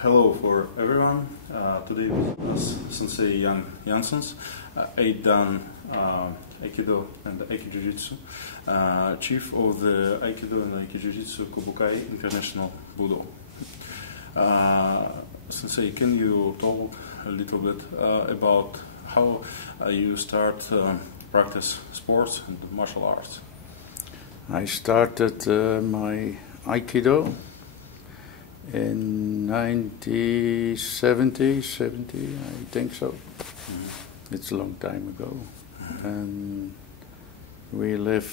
Hello for everyone. Today with us Sensei Jan Janssens, 8 Dan Aikido and Aikijujutsu, Chief of the Aikido and Aikijujutsu Kobukai International Budo. Sensei, can you talk a little bit about how you start practice sports and martial arts? I started my Aikido in 1970, I think so. It's a long time ago. And we live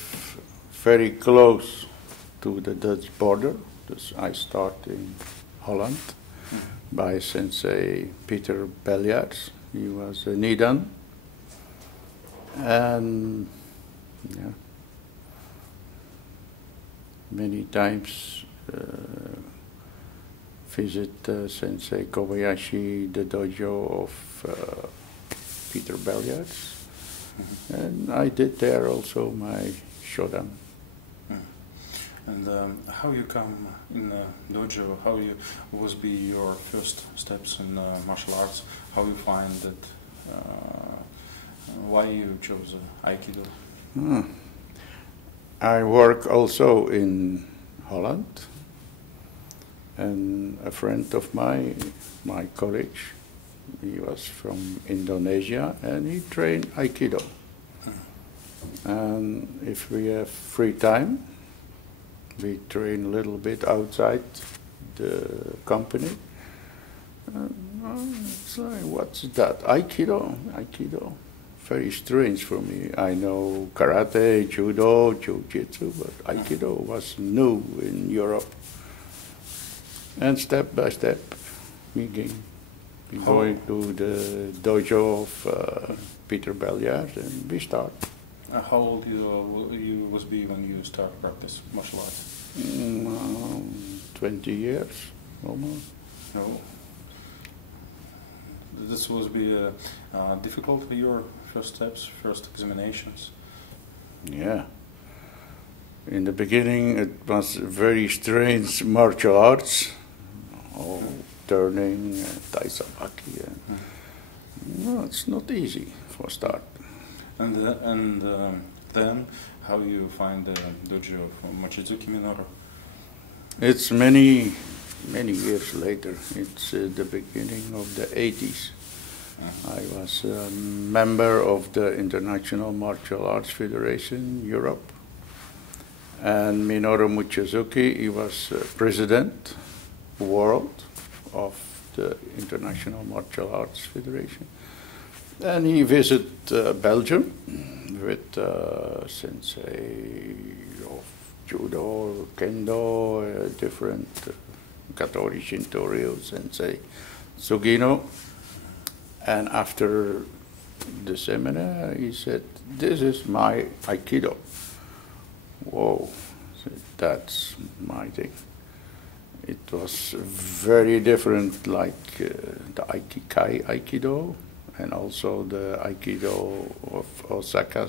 very close to the Dutch border. Dus I start in Holland by Sensei Peter Belliards. He was a Nidan. And yeah, many times visit Sensei Kobayashi, the dojo of Peter Belliards. And I did there also my shodan. And how you come in dojo? How you was be your first steps in martial arts? How you find that? Why you chose Aikido? I work also in Holland, and a friend of my college, he was from Indonesia, and he trained Aikido. And if we have free time, we train a little bit outside the company. It's like, what's that? Aikido? Aikido. Very strange for me. I know karate, judo, Ju-Jitsu, but Aikido was new in Europe. And step by step, we going to the dojo of Peter Belliards, and we start. How old you was be when you start practice martial arts? 20 years, almost. No. This was be difficult for your first steps, first examinations? Yeah. In the beginning, it was very strange martial arts. Oh, turning, taisabaki. No, it's not easy for start. And then, how you find the dojo of Mochizuki Minoru? It's many years later. It's the beginning of the 80s. I was a member of the International Martial Arts Federation, Europe. And Minoru Mochizuki, he was president world of the International Martial Arts Federation. And he visited Belgium with sensei of judo, kendo, different Katori Shinto Ryu, Sensei Sugino. And after the seminar, he said, "This is my Aikido." Whoa, that's my thing. It was very different, like the Aikikai Aikido, and also the Aikido of Osaka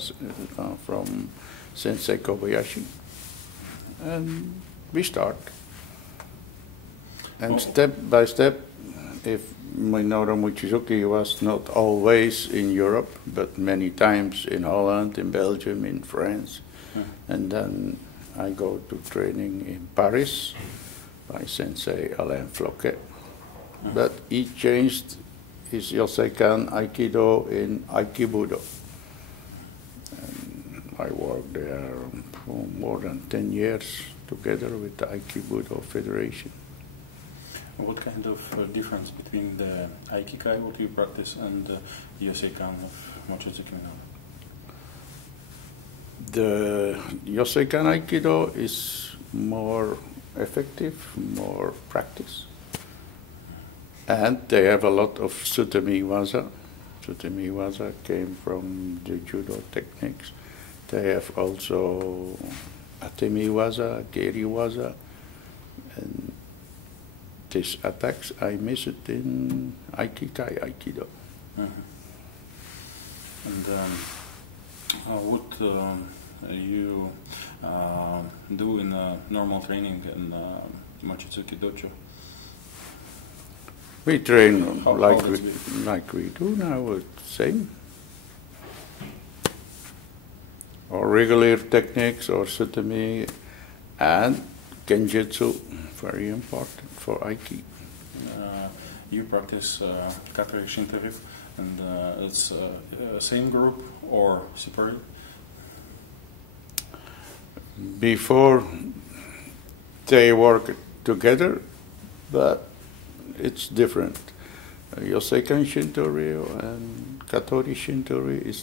from Sensei Kobayashi. And we start. And step by step, if Minoru Mochizuki was not always in Europe, but many times in Holland, in Belgium, in France. And then I go to training in Paris by Sensei Alain Floquet. But he changed his Yoseikan Aikido in Aikibudo. And I worked there for more than 10 years together with the Aikibudo Federation. What kind of difference between the Aikikai, what you practice, and the Yoseikan of Mochizuki Minoru? The Yoseikan Aikido is more effective, more practice. And they have a lot of Sutemi Waza. Sutemi Waza came from the judo techniques. They have also Atemi Waza, Geri Waza. And these attacks, I miss it in Aikikai Aikido. And what you do in normal training in Mochizuki Dojo? We train How like we do now, it's same. Or regular techniques, or sutami, and genjutsu, very important for Aiki. You practice Katori Shinto Ryu, and it's same group or separate? Before they work together, but it's different. Yoseikan Shinto Ryu and Katori Shinto Ryu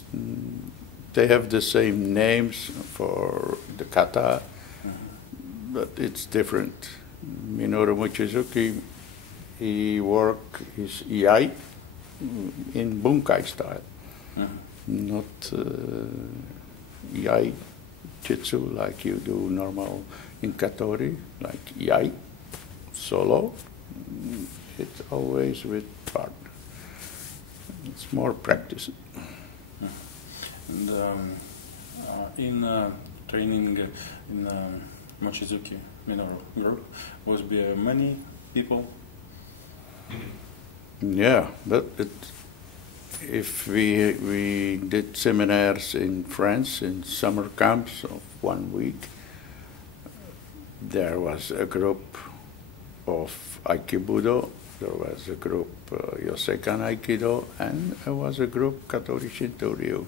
they have the same names for the kata, but it's different. Minoru Mochizuki, he work his Iai in Bunkai style, not Iai Jitsu like you do normal in Katori, like Iai, solo. It's always with partner. It's more practice. And in training in Mochizuki Minoru group, was there many people? Yeah, but if we did seminars in France in summer camps of 1 week, there was a group of Aikibudo, there was a group Yoseikan Aikido, and there was a group Katori Shinto Ryu.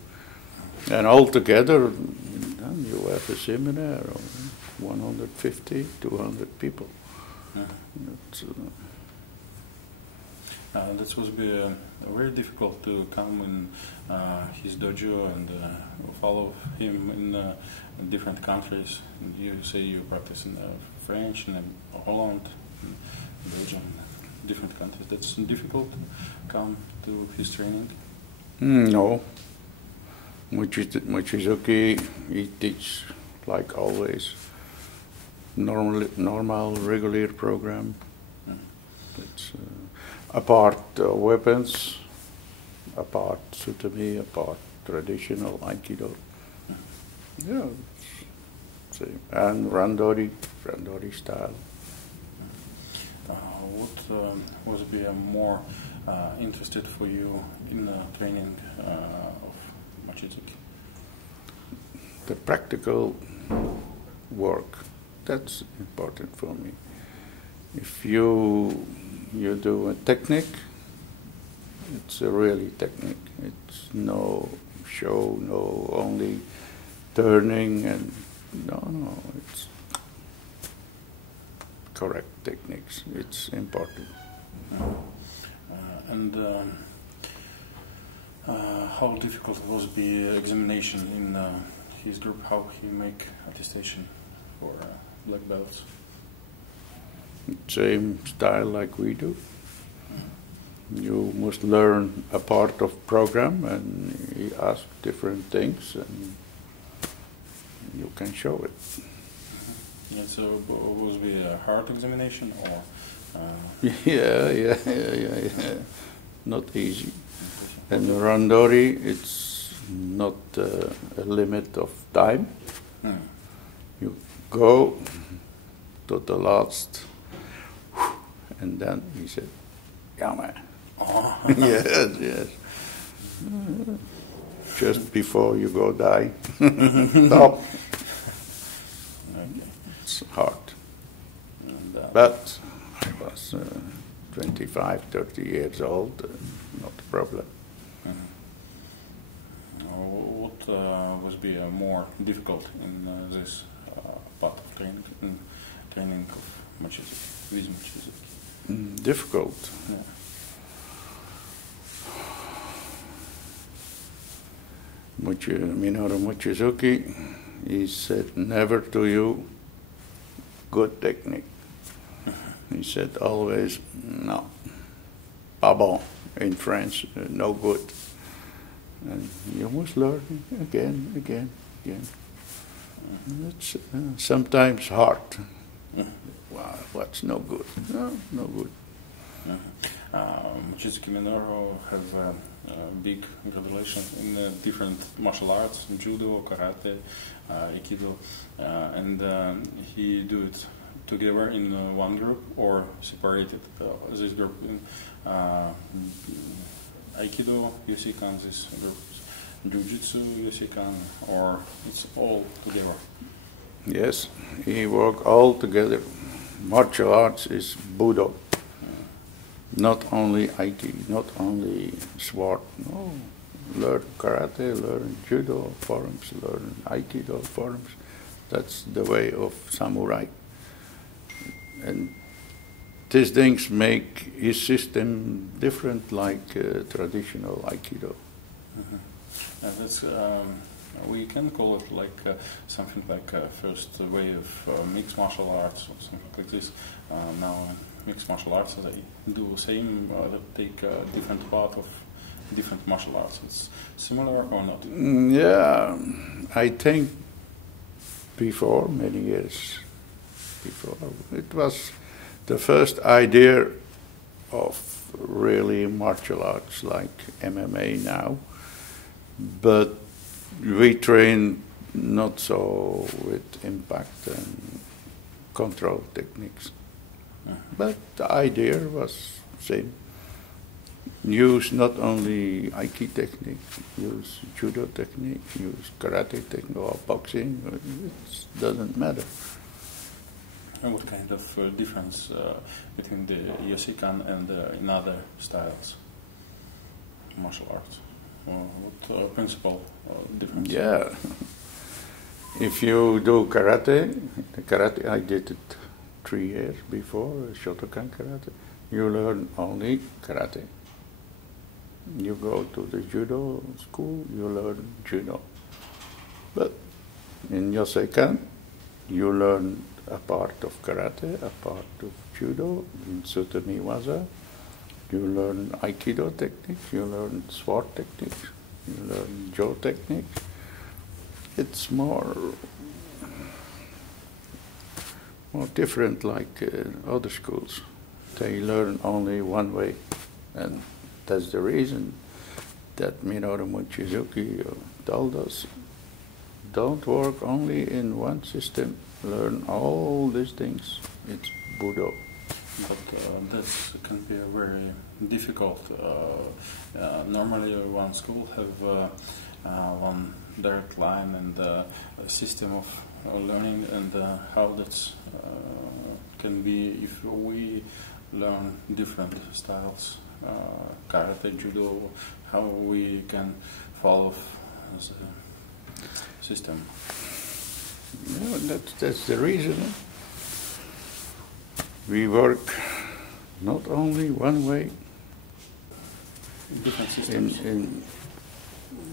And all together, you have a seminar of 150, 200 people. That was be very difficult to come in his dojo and follow him in different countries. And you say you practice in French and Holland, and Belgium, different countries. That's difficult to come to his training? No. Mochizuki, he teach like always, normal, regular program. It's apart weapons, apart sutami, apart traditional Aikido. Yeah, same. And randori style. What was be more interested for you in training of Mochizuki? The practical work, that's important for me. If you do a technique, it's a really technique. It's no show, no only turning, and no, it's correct techniques. It's important. And how difficult was the examination in his group? How he make attestation for black belts? Same style like we do. You must learn a part of program, and he asks different things, and you can show it. Yeah, so was it a hard examination or? Yeah. Not easy. And randori, it's not a limit of time. You go to the last, and then he said, "Yama." Oh. Yes. Just before you go die. Stop. Okay. It's hard. And, But I was 25, 30 years old, not a problem. What was be more difficult in this part of training of Mochizuki, with Mochizuki? Difficult. Yeah. Minoru Mochizuki, he said never to you good technique. He said always no, pas bon in French, no good. And you must learn again. It's sometimes hard. Wow, what's no good? No good. Mochizuki Minoru have a big revelation in different martial arts, judo, karate, aikido, and he do it together in one group or separated? This group in Aikido Yoseikan, this group Ju-Jitsu Yoseikan, or it's all together? Yes, we work all together. Martial arts is Budo. Not only Aiki, not only sword. No, learn karate, learn judo forms, learn Aikido forms. That's the way of samurai. And these things make his system different, like traditional Aikido. That's, we can call it like something like first way of mixed martial arts or something like this. Now mixed martial arts, they do the same, they take a different part of different martial arts. It's similar or not? Yeah, I think before, many years before, it was the first idea of really martial arts like MMA now, but we train not so with impact and control techniques. But the idea was same. Use not only Aiki technique, use judo technique, use karate technique or boxing, it doesn't matter. And what kind of difference between the Yoseikan and in other styles, martial arts? What principal difference? Yeah, if you do karate, I did it 3 years before, Shotokan karate, you learn only karate. You go to the judo school, you learn judo. But in Yoseikan, you learn a part of karate, a part of judo, in Sutani Waza. You learn Aikido techniques, you learn sword techniques, you learn Jo techniques. It's more different like other schools. They learn only one way, and that's the reason that Minoru Mochizuki told us, don't work only in one system, learn all these things. It's Budo. But this can be very difficult. Normally one school have one direct line and a system of learning, and how that can be if we learn different styles, karate, judo, how we can follow the system. No, that's the reason. We work not only one way. Different systems.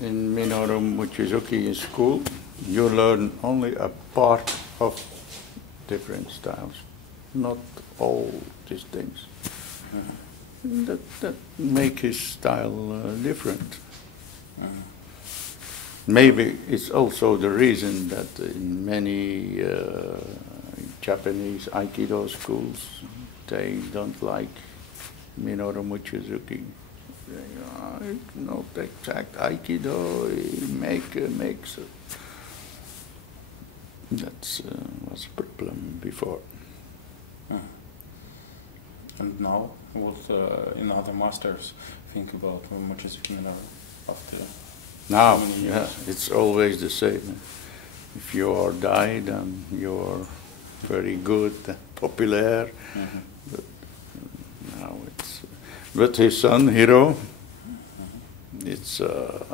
In Minoru Mochizuki in school, you learn only a part of different styles, not all these things. That make his style different. Maybe it's also the reason that in many Japanese Aikido schools, they don't like Minoru Mochizuki. It's not exact Aikido, he makes it. That was a problem before. And now, what in other masters think about Mochizuki Minoru after? Now, yeah, it's always the same. If you are died and you're very good, popular, but now it's. But his son Hiro, it's a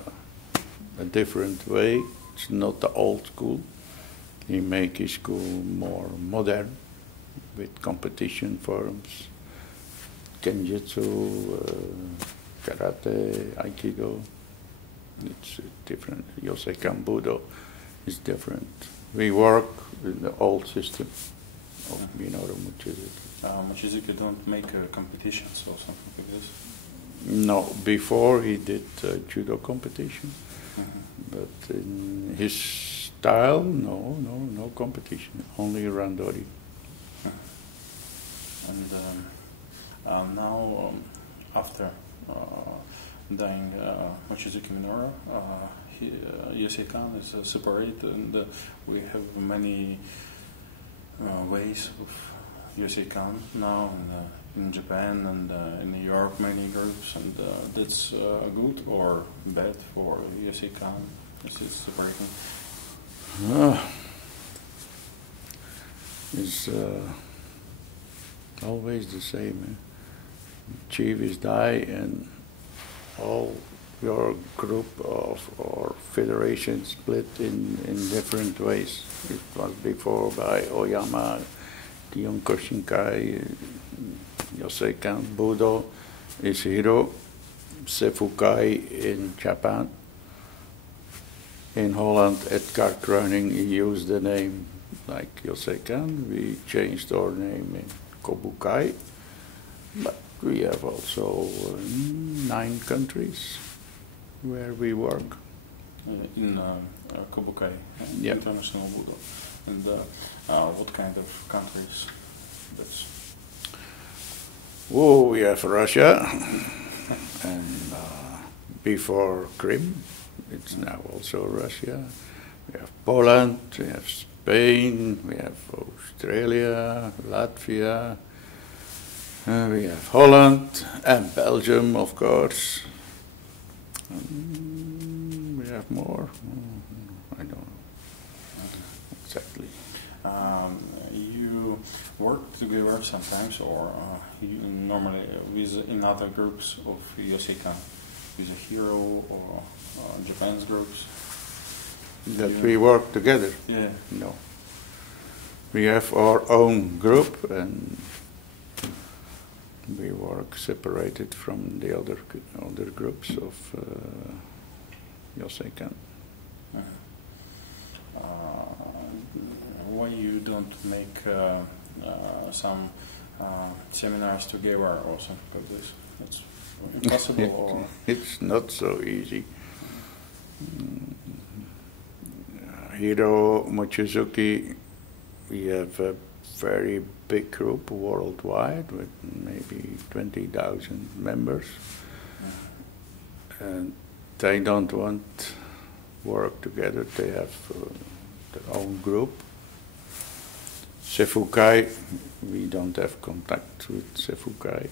different way. It's not the old school. He make his school more modern, with competition forms, Kenjutsu, karate, Aikido. It's different. Yoseikan Budo is different. We work with the old system of Minoru Mochizuki. Mochizuki don't make competitions or something like this? No, before he did judo competition, but in his style, no competition, only randori. And now, after dying Mochizuki Minoru, Yoseikan is separate, and we have many ways of Yoseikan now in Japan and in New York, many groups, and that's good or bad for Yoseikan? Is it separating? It's always the same. Chief is die, and all your group of or federation split in different ways. It was before by Oyama, Kyokushinkai, Yoseikan, Budo, Ishiro, Sefukai in Japan. In Holland, Edgar Kruining, he used the name like Yoseikan. We changed our name in Kobukai, but we have also 9 countries where we work. In Kobukai, yeah. International Budo. And what kind of countries? We have Russia, and before Crimea, it's now also Russia. We have Poland, we have Spain, we have Australia, Latvia, we have Holland, and Belgium, of course. We have more. I don't know exactly. You work together sometimes, or you normally in other groups of Yoseikan, with a hero or Japan's groups? That we work together? Yeah. No. We have our own group, and we work separated from the other groups of Yoseikan. Why you don't make some seminars together or something like this? It's impossible, or it's not so easy. Hiro Mochizuki, we have a very big group worldwide with maybe 20,000 members, and they don't want work together. They have their own group. Sefukai, we don't have contact with Sefukai.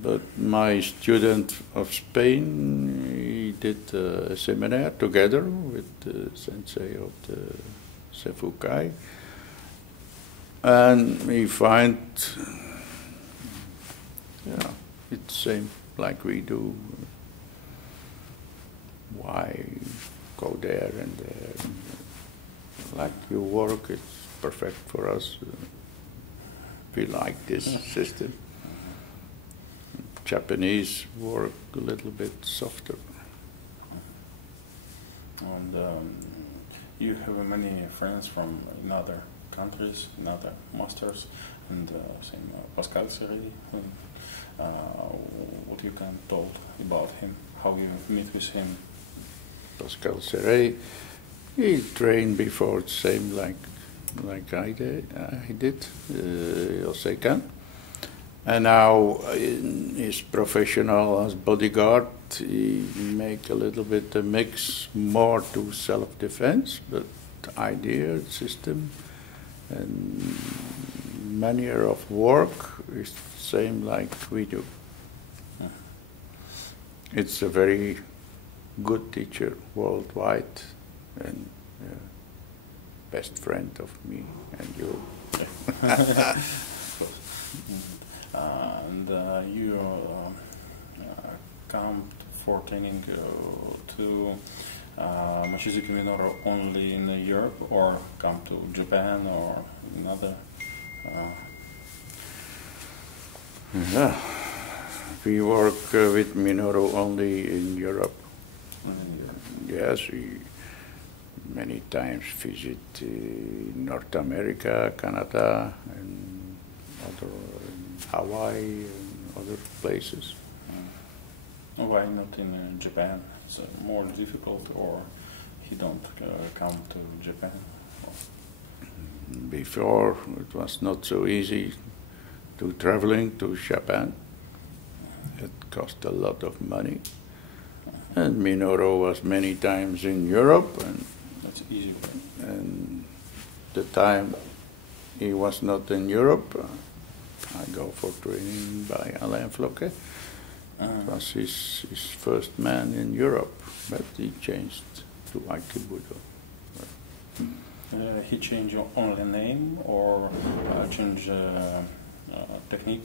But my student of Spain, he did a seminar together with the sensei of the Sefukai, and we find, it's same like we do. Why go there and there? Like you work, it's perfect for us. We like this system. Japanese work a little bit softer. And you have many friends from in other countries, in other masters, and same Pascal Serey. What you can told about him? How you meet with him? Pascal Serey, he trained before, same like I did, Yoseikan. And now in his professional as bodyguard, he make a little bit a mix more to self-defense, but the idea, system, and manner of work is the same like we do. It's a very good teacher worldwide, and best friend of me and you. And you come for training to Mochizuki Minoru only in Europe, or come to Japan or another? We work with Minoru only in Europe. Yes, we many times visit North America, Canada, and other Hawaii and other places. Why not in Japan? It's more difficult, or he don't come to Japan? Before it was not so easy to traveling to Japan. It cost a lot of money. And Minoru was many times in Europe, and that's easy. And the time he was not in Europe, I go for training by Alain Floquet. It was his first man in Europe, but he changed to Aikibudo. He changed only name or change technique?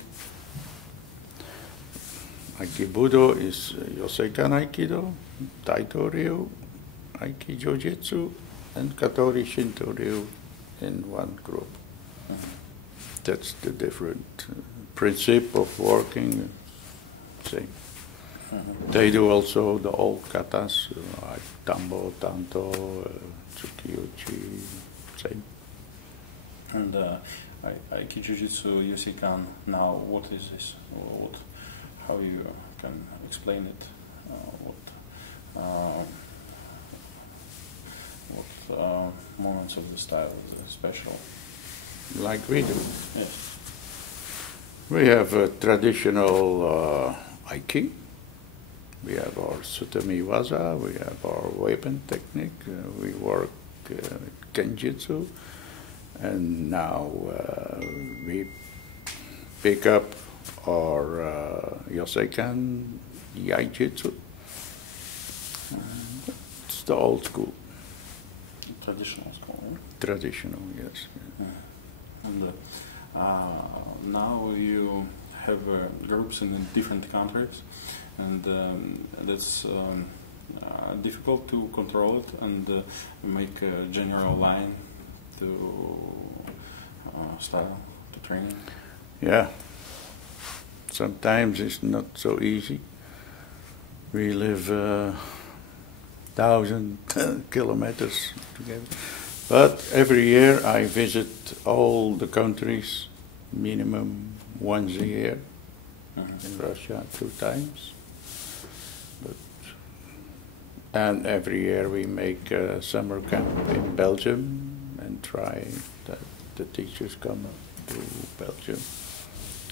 Aikibudo is Yoseikan Aikido, Taito Ryu, Aikijujutsu, and Katori Shinto Ryu in one group. That's the different principle of working. Same. They do also the old katas, like Tambo, Tanto, Tsukiuchi, same. And Aikijujutsu Yoseikan, now what is this? How you can explain it? What moments of the style is special? Like we do. Yes. We have a traditional Aiki. We have our Sutami Waza. We have our weapon technique. We work Kenjutsu. And now we pick up our Yoseikan Yaijutsu. It's the old school. Traditional school, right? Traditional, yes. And now you have groups in different countries, and that's difficult to control it and make a general line to style, to training. Yeah. Sometimes it's not so easy. We live 1,000 kilometers together. But every year I visit all the countries minimum once a year. In Russia 2 times. And every year we make a summer camp in Belgium and try that the teachers come to Belgium.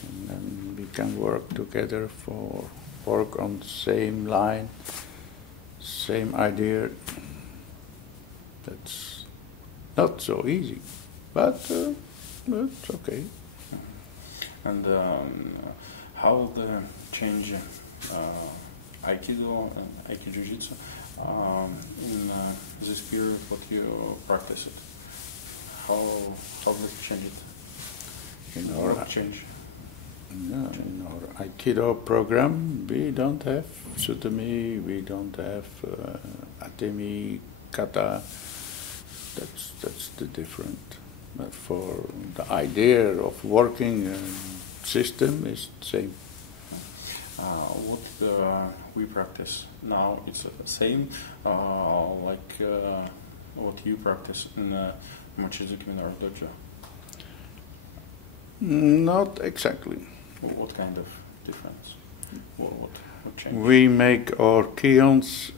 And then we can work together for work on the same line, same idea. That's not so easy, but it's okay. And how the change Aikido and Aikijujutsu in this period what you practice it? How did you change it? In our change? In our Aikido program, we don't have Sutami, we don't have Atemi, Kata. That's the different. But for the idea of working system is the same. What we practice now, it's the same, like what you practice in Mochizuki Minoru Dojo? Not exactly. What kind of difference? What change? We make our kions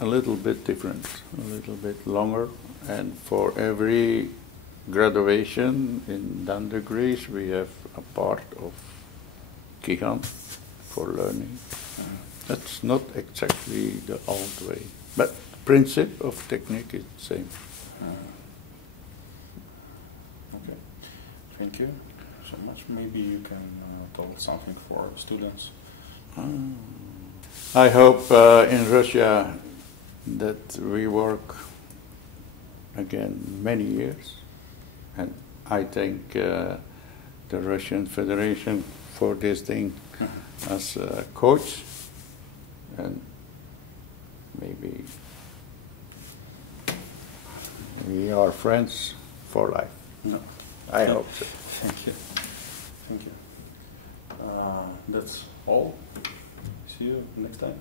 a little bit different, a little bit longer, and for every graduation in Dan degrees we have a part of kion for learning. That's not exactly the old way, but principle of technique is the same. Okay, thank you so much. Maybe you can tell something for students. I hope in Russia that we work again many years, and I think the Russian Federation for this thing as a coach, and maybe we are friends for life. No. I hope so. Thank you. Thank you. That's all. See you next time.